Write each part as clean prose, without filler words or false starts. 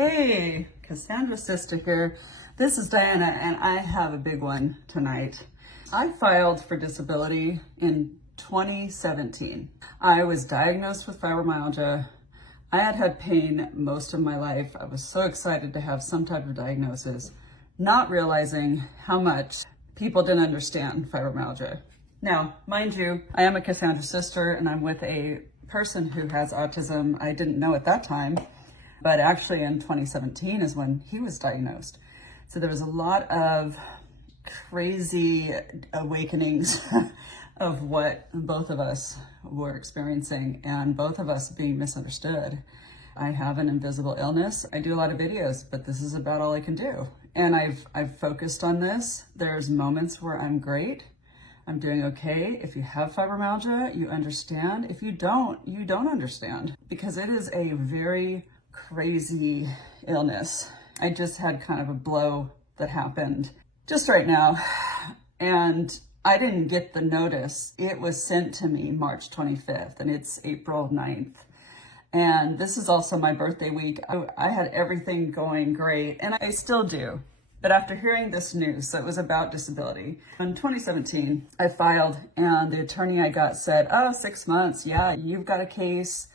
Hey, Cassandra sister here. This is Diana, and I have a big one tonight. I filed for disability in 2017. I was diagnosed with fibromyalgia. I had had pain most of my life. I was so excited to have some type of diagnosis, not realizing how much people didn't understand fibromyalgia. Now, mind you, I am a Cassandra sister, and I'm with a person who has autism. I didn't know at that time. But actually in 2017 is when he was diagnosed. So there was a lot of crazy awakenings of what both of us were experiencing and both of us being misunderstood. I have an invisible illness. I do a lot of videos, but this is about all I can do. And I've focused on this. There's moments where I'm great. I'm doing okay. If you have fibromyalgia, you understand. If you don't understand, because it is a very crazy illness. I just had kind of a blow that happened just right now, and I didn't get the notice. It was sent to me March 25th, and it's April 9th. And this is also my birthday week. I had everything going great, and I still do. But after hearing this news, so it was about disability. In 2017, I filed, and the attorney I got said, oh, 6 months, yeah, you've got a case,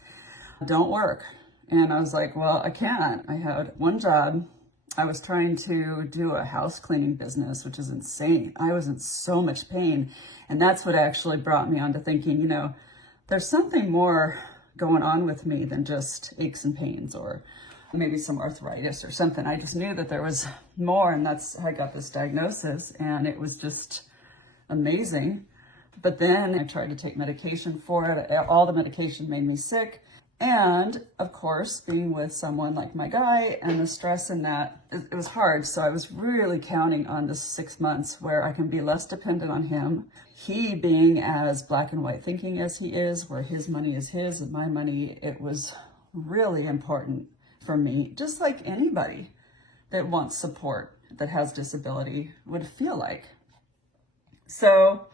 don't work. And I was like, well, I can't. I had one job. I was trying to do a house cleaning business, which is insane. I was in so much pain. And that's what actually brought me on to thinking, there's something more going on with me than just aches and pains or maybe some arthritis or something. I just knew that there was more, and that's how I got this diagnosis. And it was just amazing. But then I tried to take medication for it. All the medication made me sick. And of course, being with someone like my guy and the stress in that, it was hard. So I was really counting on this 6 months where I can be less dependent on him. He being as black and white thinking as he is, where his money is his and my money, it was really important for me, just like anybody that wants support that has disability would feel like. So,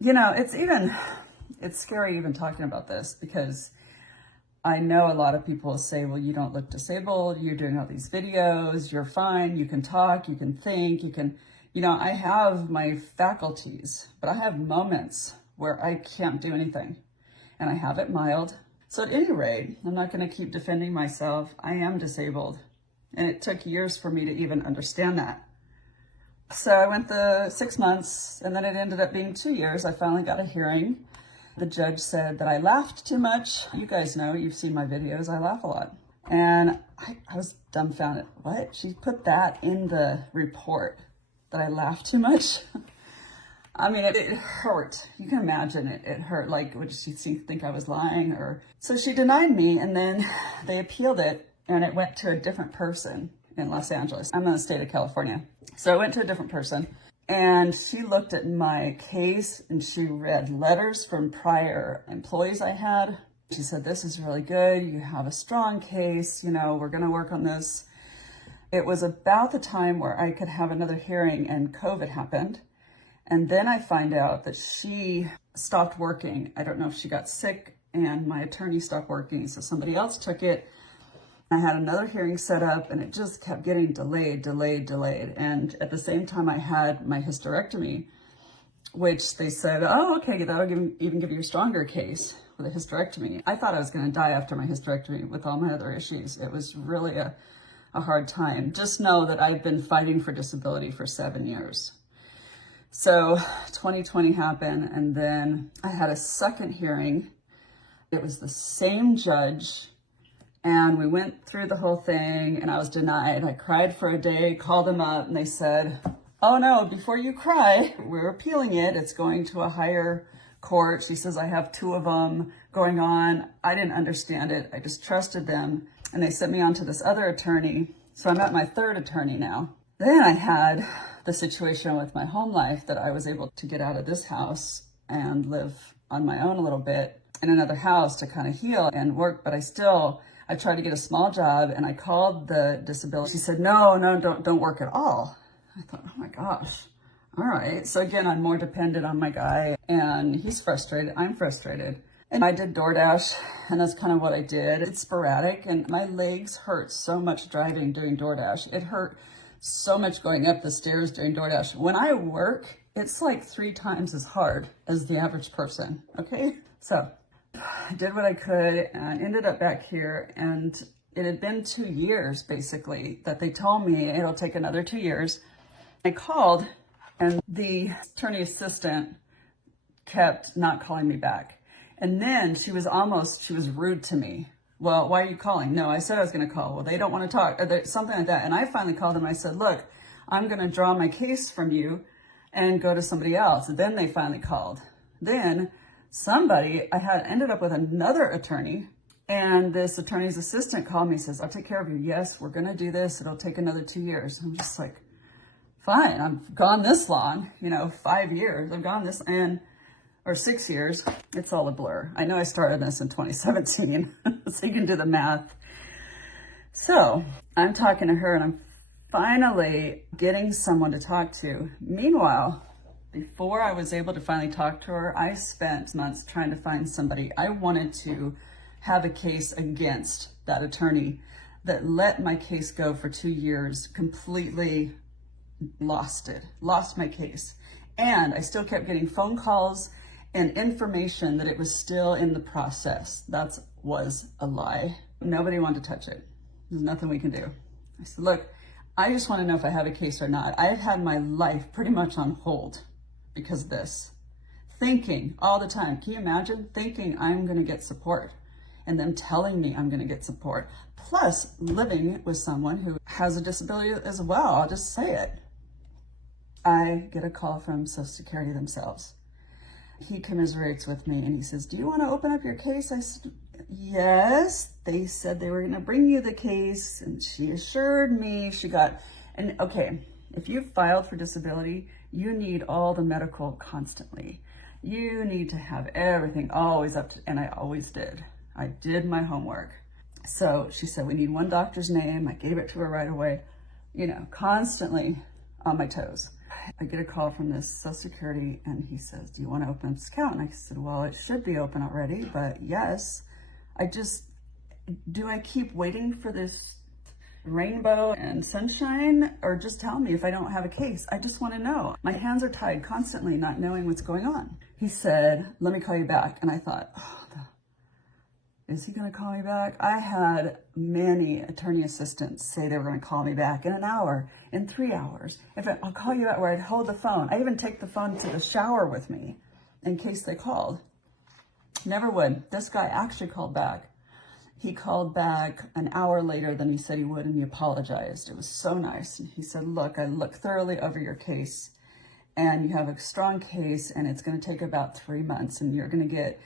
it's scary even talking about this because I know a lot of people say, well, you don't look disabled, you're doing all these videos, you're fine, you can talk, you can think, I have my faculties, but I have moments where I can't do anything, and I have it mild. So at any rate, I'm not going to keep defending myself. I am disabled, and it took years for me to even understand that. So I went the 6 months, and then it ended up being 2 years. I finally got a hearing. The judge said that I laughed too much. You guys know, you've seen my videos, I laugh a lot. And I was dumbfounded. What? She put that in the report, that I laughed too much? I mean, it hurt. You can imagine it hurt. Like, would she think I was lying? So she denied me, and then they appealed it, and it went to a different person in Los Angeles. I'm in the state of California. So I went to a different person. And she looked at my case and she read letters from prior employees I had. She said, this is really good. You have a strong case. We're going to work on this. It was about the time where I could have another hearing, and COVID happened. And then I find out that she stopped working. I don't know if she got sick and my attorney stopped working. So somebody else took it. I had another hearing set up, and it just kept getting delayed. And at the same time, I had my hysterectomy, which they said, oh, okay, that'll even give you a stronger case with a hysterectomy. I thought I was going to die after my hysterectomy with all my other issues. It was really a hard time. Just know that I've been fighting for disability for 7 years. So 2020 happened, and then I had a second hearing. It was the same judge. And we went through the whole thing, and I was denied. I cried for a day, called them up, and they said, oh no, before you cry, we're appealing it. It's going to a higher court. She says, I have 2 of them going on. I didn't understand it. I just trusted them. And they sent me on to this other attorney. So I'm at my 3rd attorney now. Then I had the situation with my home life that I was able to get out of this house and live on my own a little bit in another house to kind of heal and work. But I tried to get a small job, and I called the disability. She said, no, don't work at all. I thought, oh my gosh. All right. So again, I'm more dependent on my guy, and he's frustrated. I'm frustrated. And I did DoorDash, and that's kind of what I did. It's sporadic, and my legs hurt so much driving doing DoorDash. It hurt so much going up the stairs during DoorDash. When I work, it's like 3 times as hard as the average person, okay? So I did what I could and ended up back here, and it had been 2 years basically that they told me it'll take another 2 years. I called, and the attorney assistant kept not calling me back. And then she was rude to me. Well, why are you calling? No, I said I was going to call. Well, they don't want to talk, or something like that. And I finally called them. I said, look, I'm going to draw my case from you and go to somebody else. And then they finally called. Then I ended up with another attorney, and this attorney's assistant called me and says, I'll take care of you. Yes, we're going to do this. It'll take another 2 years. I'm just like, fine. I've gone this long, 5 years. I've gone this, or 6 years. It's all a blur. I know I started this in 2017, so you can do the math. So I'm talking to her, and I'm finally getting someone to talk to. Meanwhile, before I was able to finally talk to her, I spent months trying to find somebody. I wanted to have a case against that attorney that let my case go for 2 years, completely lost my case. And I still kept getting phone calls and information that it was still in the process. That was a lie. Nobody wanted to touch it. There's nothing we can do. I said, look, I just want to know if I have a case or not. I've had my life pretty much on hold because of this. Thinking all the time. Can you imagine? Thinking I'm going to get support and them telling me I'm going to get support. Plus living with someone who has a disability as well. I'll just say it. I get a call from Social Security themselves. He commiserates with me and he says, do you want to open up your case? I said, yes. They said they were going to bring you the case, and she assured me okay, if you filed for disability, you need all the medical constantly. You need to have everything always and I always did. I did my homework. So she said, we need one doctor's name. I gave it to her right away, constantly on my toes. I get a call from this Social Security, and he says, do you want to open this account? And I said, well, it should be open already, but yes. Do I keep waiting for this rainbow and sunshine, or just tell me if I don't have a case? I just want to know. My hands are tied constantly, not knowing what's going on. He said, let me call you back. And I thought, is he going to call me back? I had many attorney assistants say they were going to call me back in an hour, in 3 hours. I'll call you back, where I'd hold the phone. I even take the phone to the shower with me in case they called. Never would. This guy actually called back. He called back an hour later than he said he would, and he apologized. It was so nice. He said, look, I looked thoroughly over your case, and you have a strong case, and it's going to take about 3 months, and you're going to get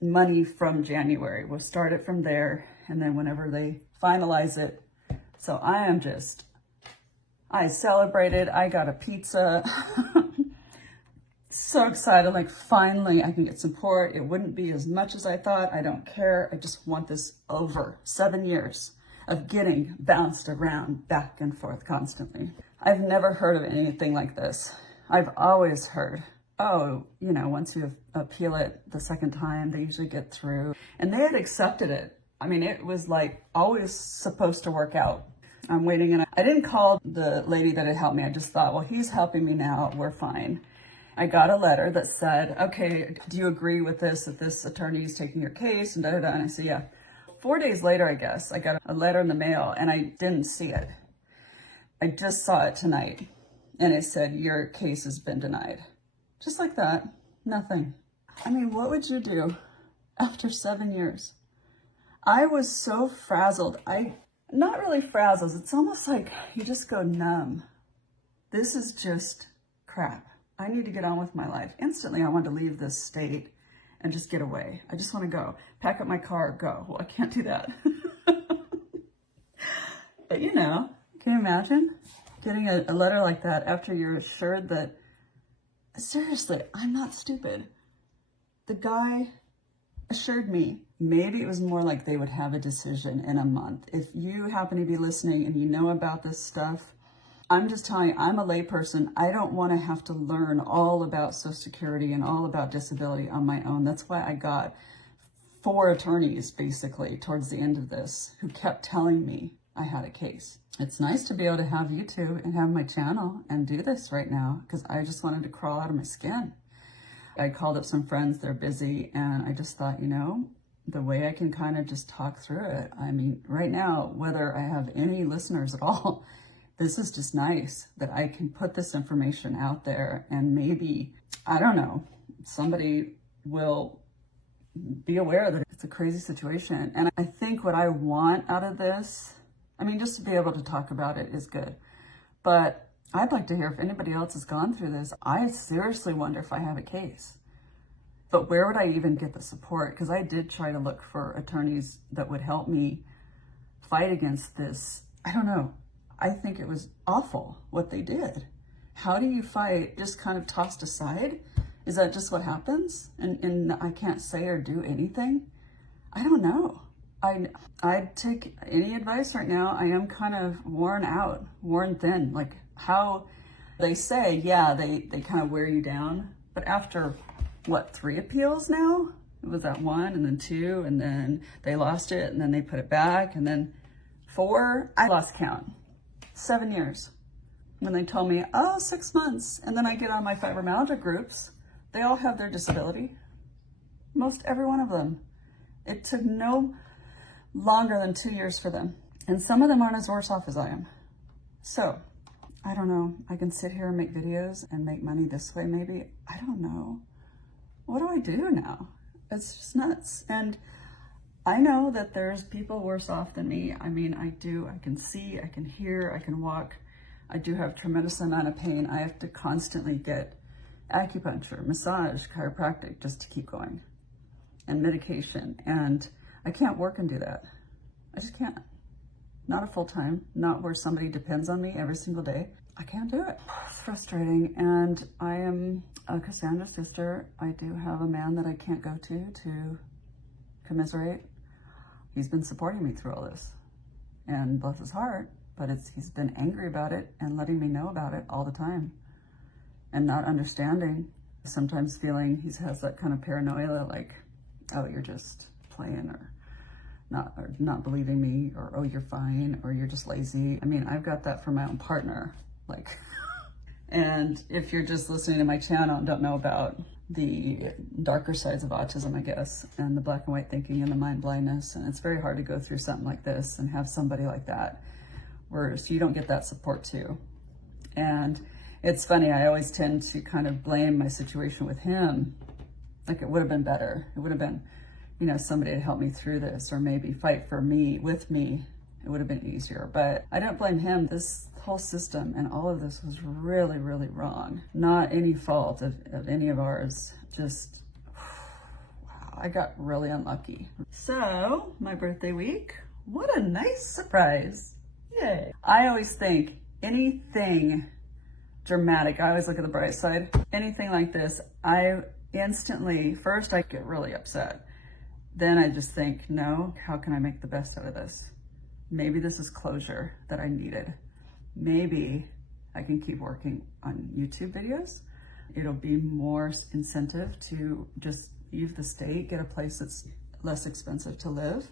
money from January. We'll start it from there, and then whenever they finalize it. So I celebrated. I got a pizza. So excited, like finally I can get support. It wouldn't be as much as I thought. I don't care. I just want this over. 7 years of getting bounced around back and forth constantly. I've never heard of anything like this. I've always heard, once you appeal it the second time, they usually get through. And they had accepted it. I mean, it was like always supposed to work out. I'm waiting, and I didn't call the lady that had helped me. I just thought, well, he's helping me now. We're fine. I got a letter that said, okay, do you agree with this, that this attorney is taking your case, and da-da-da, and I said, yeah. 4 days later, I guess, I got a letter in the mail, and I didn't see it. I just saw it tonight, and it said, your case has been denied. Just like that, nothing. I mean, what would you do after 7 years? I was so frazzled. Not really frazzled, it's almost like you just go numb. This is just crap. I need to get on with my life. Instantly, I wanted to leave this state and just get away. I just want to go. Pack up my car, go. Well, I can't do that. But can you imagine getting a letter like that after you're assured that, seriously, I'm not stupid. The guy assured me, maybe it was more like they would have a decision in a month. If you happen to be listening and you know about this stuff, I'm just telling you, I'm a layperson. I don't want to have to learn all about Social Security and all about disability on my own. That's why I got 4 attorneys basically towards the end of this who kept telling me I had a case. It's nice to be able to have YouTube and have my channel and do this right now because I just wanted to crawl out of my skin. I called up some friends, they're busy, and I just thought, you know, the way I can kind of just talk through it. I mean, right now, whether I have any listeners at all, this is just nice that I can put this information out there and maybe, I don't know, somebody will be aware that it's a crazy situation. And I think what I want out of this, I mean, just to be able to talk about it is good. But I'd like to hear if anybody else has gone through this. I seriously wonder if I have a case. But where would I even get the support? Because I did try to look for attorneys that would help me fight against this. I don't know. I think it was awful what they did. How do you fight just kind of tossed aside? Is that just what happens? And I can't say or do anything? I don't know. I'd take any advice right now. I am kind of worn out, worn thin. Like how they say, yeah, they kind of wear you down. But after, what, 3 appeals now? It was that 1 and then 2 and then they lost it and then they put it back and then 4. I lost count. 7 years. When they told me, oh, 6 months. And then I get on my fibromyalgia groups. They all have their disability. Most every one of them. It took no longer than 2 years for them. And some of them aren't as worse off as I am. So, I don't know. I can sit here and make videos and make money this way maybe. I don't know. What do I do now? It's just nuts. And I know that there's people worse off than me. I mean, I can see, I can hear, I can walk. I do have tremendous amount of pain. I have to constantly get acupuncture, massage, chiropractic just to keep going, and medication. And I can't work and do that. I just can't. Not a full time, not where somebody depends on me every single day. I can't do it. It's frustrating. And I am a Cassandra sister. I do have a man that I can't go to commiserate. He's been supporting me through all this, and bless his heart, but he's been angry about it and letting me know about it all the time and not understanding, sometimes feeling he has that kind of paranoia, like, oh, you're just playing or not believing me, or oh, you're fine, or you're just lazy. I mean, I've got that from my own partner, like, and if you're just listening to my channel and don't know about the darker sides of autism, I guess, and the black and white thinking and the mind blindness, and it's very hard to go through something like this and have somebody like that, whereas you don't get that support too. And it's funny, I always tend to kind of blame my situation with him, like it would have been better. It would have been, you know, somebody to help me through this, or maybe fight for me, with me. It would have been easier, but I don't blame him. This whole system and all of this was really, really wrong. Not any fault of any of ours. Just, wow, I got really unlucky. So, my birthday week, what a nice surprise. Yay. I always think anything dramatic, I always look at the bright side. Anything like this, I instantly, first I get really upset. Then I just think, no, how can I make the best out of this? Maybe this is closure that I needed. Maybe I can keep working on YouTube videos. It'll be more incentive to just leave the state, get a place that's less expensive to live,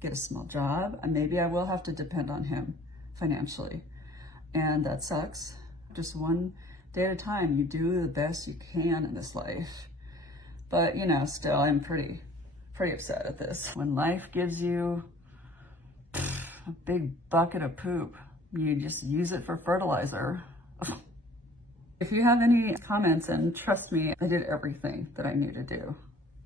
get a small job, and maybe I will have to depend on him financially. And that sucks. Just one day at a time. You do the best you can in this life. But, you know, still, I'm pretty upset at this. When life gives you a big bucket of poop, you just use it for fertilizer. If you have any comments, and trust me, I did everything that I knew to do.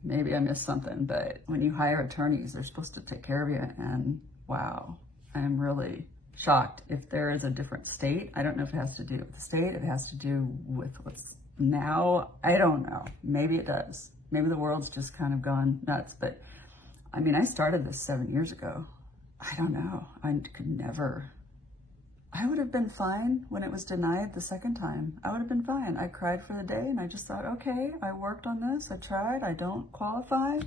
Maybe I missed something, but when you hire attorneys, they're supposed to take care of you, and wow, I'm really shocked. If there is a different state, I don't know if it has to do with the state, it has to do with what's now, I don't know. Maybe it does. Maybe the world's just kind of gone nuts, but I mean, I started this 7 years ago. I don't know, I could never. I would have been fine when it was denied the second time. I would have been fine. I cried for the day and I just thought, okay, I worked on this, I tried, I don't qualify.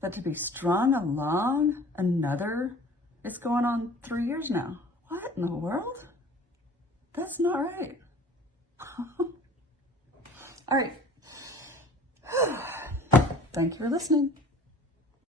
But to be strung along another, it's going on 3 years now. What in the world? That's not right. All right. Thank you for listening.